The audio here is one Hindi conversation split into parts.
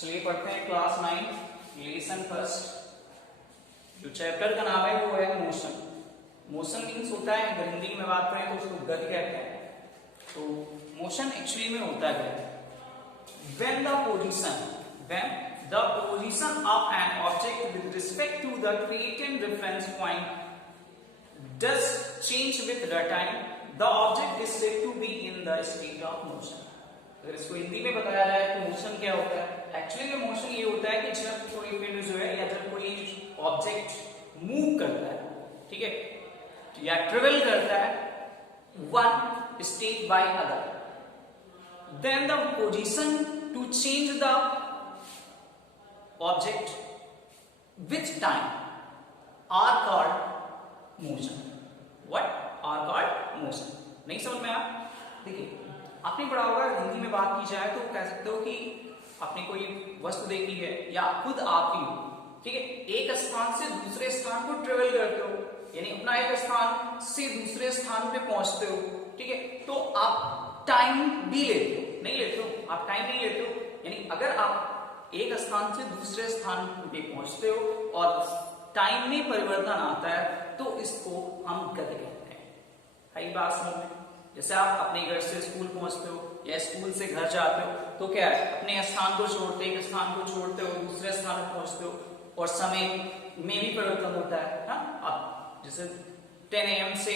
चलिए पढ़ते हैं क्लास 9 लेसन फर्स्ट। जो चैप्टर का नाम है वो है मोशन। मोशन मीन्स होता है, अगर हिंदी में बात करें तो उसको गति कहते हैं। तो मोशन एक्चुअली में होता है when the position of an object with respect to the created reference point does change with the time, the object is said to be in the state of motion। अगर इसको हिंदी में बताया जाए तो मोशन क्या होता है? एक्चुअली में मोशन ये होता है कि जब कोई पिंड जो है या जब कोई ऑब्जेक्ट मूव करता है, ठीक है, या ट्रेवल करता है one state by other, then the position to change the object which time are called motion. What are called motion? नहीं समझ में आया? देखिए, आपने पढ़ा होगा, हिंदी में बात की जाए तो कह सकते हो कि आपने कोई वस्तु देखी है या खुद आप ही हो, ठीक है, एक स्थान से दूसरे स्थान को ट्रेवल करते हो, यानी अपना एक स्थान से दूसरे स्थान पे पहुंचते हो, ठीक है, तो आप टाइम भी लेते हो, नहीं लेते हो, आप टाइम नहीं लेते हो। यानी अगर आप एक स्थान से दूसरे स्थान पे पहुंचते हो और टाइम में परिवर्तन आता है तो इसको हम गति कहते हैं। है बात समझ में? जैसे आप अपने घर से स्कूल पहुंचते हो या स्कूल से घर जाते हो तो क्या है, अपने स्थान को छोड़ते, एक स्थान को छोड़ते हो, दूसरे स्थान पर पहुंचते हो और समय में भी परिवर्तन होता है। हाँ, आप जैसे 10 AM से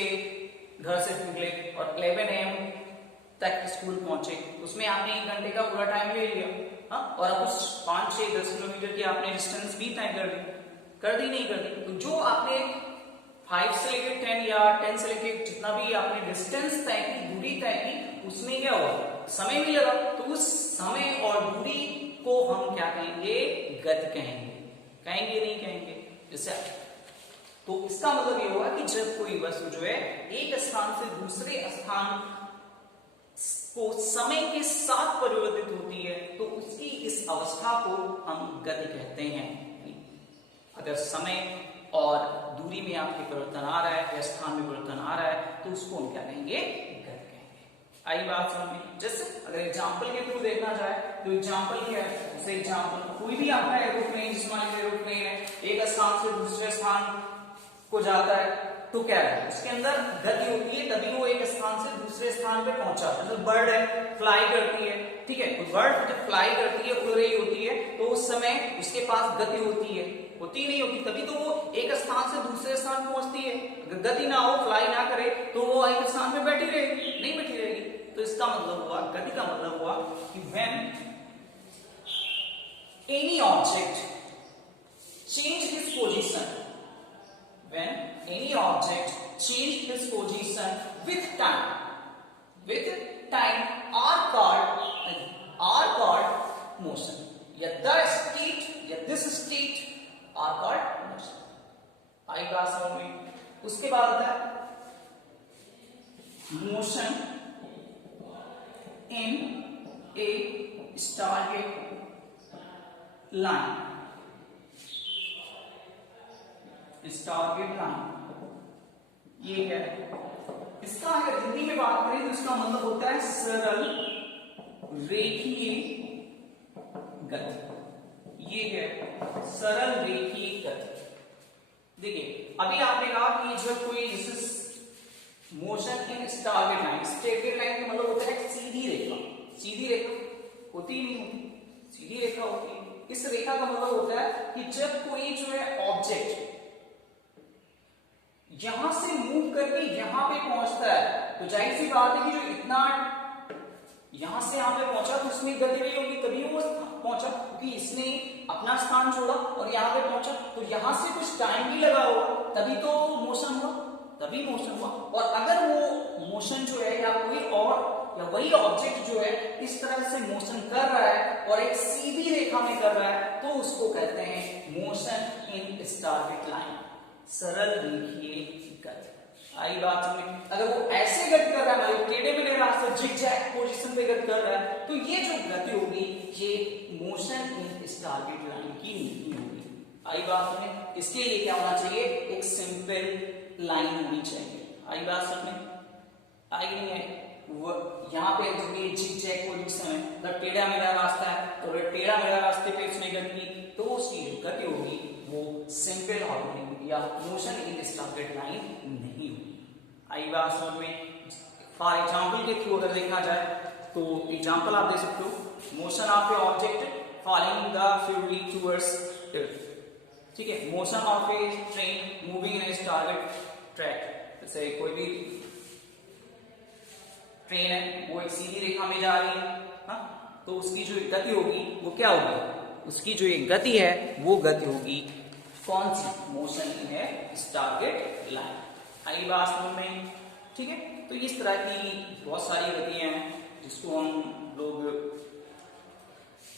घर से निकले और 11 AM तक स्कूल पहुंचे, उसमें आपने 1 घंटे का पूरा टाइम ले लिया। हाँ, और अब उस 5, 6, 10 किलोमीटर की आपने डिस्टेंस भी तय कर दी नहीं कर दी। तो जो आपने 5 से लेकर 10 या 10 से लेकर जितना भी आपने डिस्टेंस तय की, दूरी तय की, उसमें क्या हुआ, समय भी लगा। तो उस समय और दूरी को हम क्या कहेंगे? गति कहेंगे। कहेंगे नहीं कहेंगे? जैसे तो इसका मतलब ये होगा कि जब कोई वस्तु जो है एक स्थान से दूसरे स्थान को समय के साथ परिवर्तित होती है तो उसकी इस अवस्था को हम गति कहते हैं। अगर समय और दूरी में आपके परिवर्तन आ रहा है या स्थान में परिवर्तन आ रहा है तो उसको हम क्या कहेंगे? गति कहेंगे। आई बात समझ में? जैसे अगर एग्जांपल के थ्रू देखना जाए तो एग्जांपल क्या है? जैसे एग्जांपल कोई भी आपका एरोप्लेन, जिसमें एरोप्लेन है, एक स्थान से दूसरे स्थान को जाता है तो क्या है, उसके अंदर गति होती है, तभी वो एक स्थान से दूसरे स्थान पे पहुंचा। जैसे बर्ड है, फ्लाई करती है, ठीक है, तो बर्ड जब फ्लाई करती है, उड़ रही होती है, तो उस समय उसके पास गति होती है, होती नहीं होती, तभी तो वो एक स्थान से दूसरे स्थान पहुंचती है। अगर गति ना हो, फ्लाई ना करे, तो वो एक स्थान पे बैठी रहेगी, नहीं बैठी रहेगी। तो इसका मतलब हुआ, गति का मतलब हुआ कि when any object change his position, when any object change its position with time are called motion, या this state are called motion। आई बात समझ में? उसके बाद आता है motion in a stargate line। Target line ये है। इसका अगर हिंदी में बात करें तो इसका मतलब होता है सरल रेखीय गति। ये है सरल रेखीय गति। देखिए, अभी आपने कहा कि जब कोई motion in target line, target line का मतलब होता है सीधी रेखा। सीधी रेखा होती नहीं होती, सीधी रेखा होती है। इस रेखा का मतलब होता है कि जब कोई जो है ऑब्जेक्ट यहां से मूव करके यहां पे पहुंचता है तो जाहिर सी बात है कि जो इतना यहां से यहां पे पहुंचा तो उसमें गति भी होगी, तभी वो पहुंचा, क्योंकि इसने अपना स्थान छोड़ा और यहां पे पहुंचा, तो यहां से कुछ टाइम भी लगा होगा, तभी तो मोशन हुआ, तभी मोशन हुआ। और अगर वो मोशन जो है या कोई और या वही ऑब्जेक्ट जो है इस तरह से मोशन कर रहा है और एक सीधी रेखा में कर रहा है तो उसको कहते हैं मोशन इन टारगेट लाइन, सरल रेखीय गति। आई बात समझ? अगर वो ऐसे गति कर रहा है, टेढ़े मेढ़े रास्ते जिगजैग पोजीशन पे गति कर रहा है तो ये जो गति होगी ये मोशन इन टारगेट लाइन की नहीं होगी। आई बात समझ? इसके लिए क्या होना चाहिए? एक सिंपल लाइन होनी चाहिए। आई बात समझ? आई नहीं है? यहाँ पे जो ये जिगजैग पोजीशन है, मतलब टेढ़ा मेढ़ा रास्ता है, थोड़ा टेढ़ा मेढ़ा रास्ते पे इसने गति, तो उसकी जो गति होगी वो सिंपल ऑब्लिक या मोशन इन स्टारगेट लाइन नहीं होगी। आई बात समझ में? फॉर एग्जाम्पल के थ्रू अगर देखा जाए तो एग्जाम्पल आप दे सकते हो, motion of A object following the fluid towards अर्थ, ठीक है, motion of A train moving in A target track, जैसे कोई भी ट्रेन है वो एक सीधी रेखा में जा रही है, हाँ, तो उसकी जो गति होगी वो क्या होगी, उसकी जो एक गति है वो गति होगी कौन सी, मोशन इन है टारगेट लाइन। आई बात समझ में? ठीक है, तो इस तरह की बहुत सारी गतियां हैं जिसको हम लोग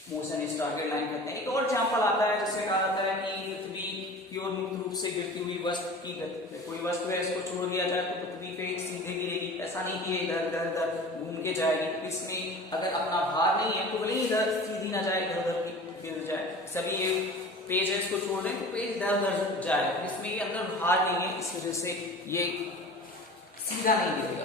मोशन इस टारगेट लाइन कहते हैं। एक और एग्जांपल आता है जिसमें कहा जाता है कि पृथ्वी की ओर मुक्त रूप से गिरती हुई वस्तु की गति, कोई वस्तु है इसको छोड़ दिया जाए तो पृथ्वी पे सीधे गिरेगी, ऐसा नहीं कि इधर इधर इधर घूम के जाएगी। इसमें अगर अपना भार नहीं है तो भले इधर सीधी ना जाए, इधर उधर गिर जाए। सभी ये पेज है इसको छोड़ दें तो पेज इधर उधर जाए, इसमें ये अंदर भार नहीं है, इस वजह से ये सीधा नहीं गिरेगा।